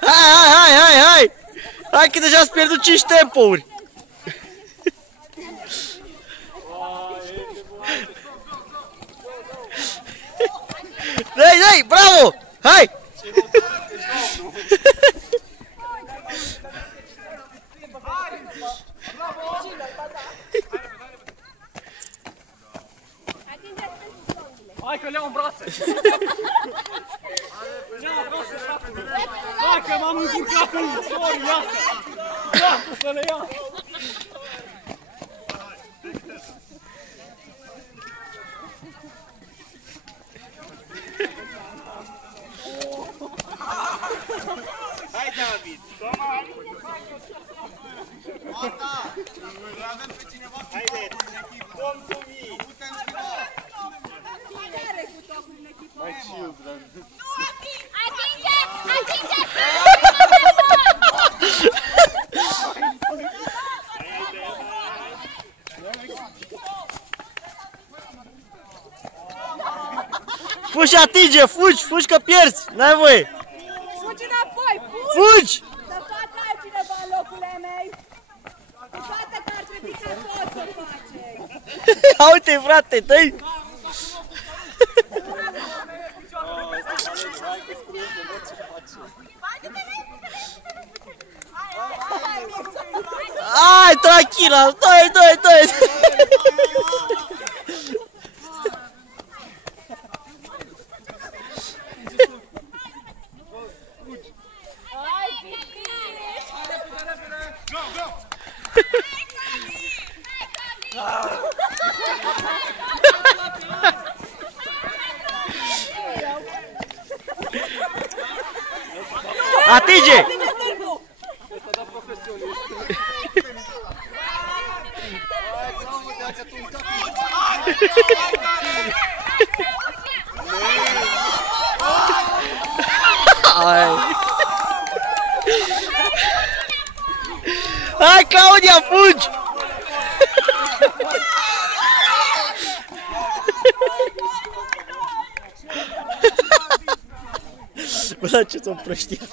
Hai! Hai că deja ați pierdut 5 tempouri! Dai, bravo! Hai! Hai că le-au în brațe! Hai că m-am încurcat în ușor, iată! Iată să le ia! Hai, David! Marta! Îl avem pe cineva cu tocuri în echipă! Domnul-mi! Cine are cu tocuri în echipă? Mai știu, drag! Nu, atinge! Atinge! Fugi, atinge, fugi că pierzi, n-ai voie! Fugi înapoi, Fugi! Să facă altcineva în locurile mei! Poate că ar trebui ca tot să faceți! Uite, frate, dă-i! Hai, tranquila, dai! Atinge! Hai, Claudia, fugi! Bă, ce s-o prăștiat?